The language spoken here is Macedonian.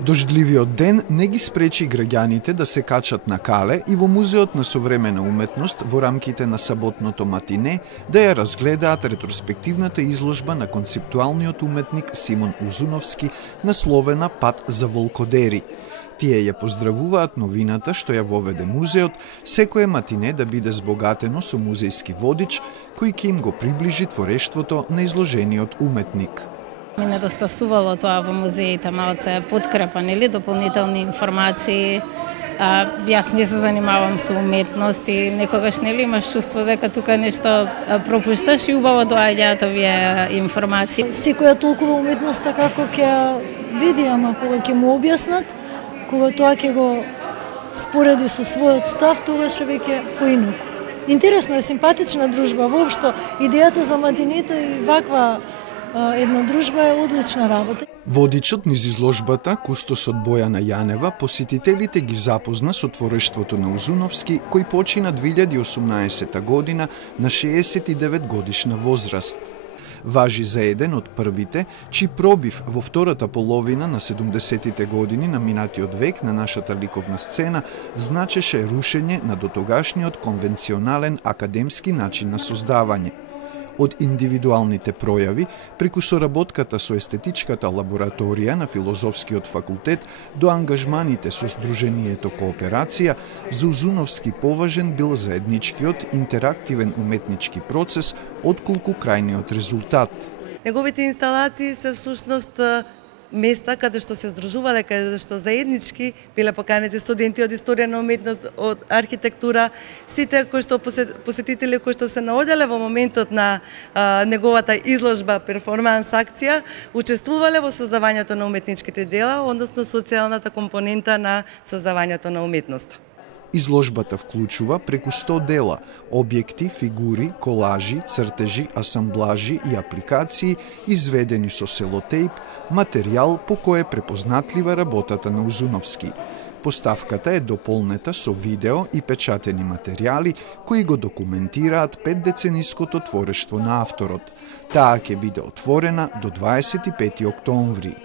Дождливиот ден не ги спречи граѓаните да се качат на Кале и во Музеот на современа уметност во рамките на саботното матине да ја разгледаат ретроспективната изложба на концептуалниот уметник Симон Узуновски насловена Пат за волкодери. Тие ја поздравуваат новината што ја воведе музеот, секое матине да биде збогатено со музејски водич кој ќе им го приближи творештвото на изложениот уметник. Ми недостасувало тоа во музеите, малце подкрепа, нели, дополнителни информации. Јас не се занимавам со уметност и некогаш нели имаш чувство дека тука нешто пропушташ и убаво доаѓаат овие информации. Секоја толкова уметноста како ќе види, ама кога ќе му објаснат, кога тоа ќе го спореди со својот став, тогаш е веќе поинаку. Интересно е, симпатична дружба, воопшто идејата за матинето и ваква една дружба е одлична работа. Водичот низ изложбата, кустосот Бојана Јанева, посетителите ги запозна со творештвото на Узуновски, кој почина 2018 година на 69 годишна возраст. Важи за еден од првите, чиј пробив во втората половина на 70-тите години на минатиот век на нашата ликовна сцена значеше рушење на дотогашниот конвенционален академски начин на создавање. Од индивидуалните пројави, преку соработката со естетичката лабораторија на Филозофскиот факултет до ангажманите со Сдруженијето Кооперација, за Узуновски поважен бил заедничкиот интерактивен уметнички процес отколку крајниот резултат. Неговите инсталации се всушност места каде што се здружувале, каде што заеднички биле поканети студенти од историја на уметност, од архитектура, сите кои што посетители кои што се наоѓале во моментот на неговата изложба, перформанс акција, учествувале во создавањето на уметничките дела, односно социјалната компонента на создавањето на уметноста. Изложбата вклучува преку 100 дела, објекти, фигури, колажи, цртежи, асамблажи и апликации изведени со селотејп, материјал по кој е препознатлива работата на Узуновски. Поставката е дополнета со видео и печатени материјали кои го документираат 5-децениското творештво на авторот. Таа ќе биде отворена до 25 октомври.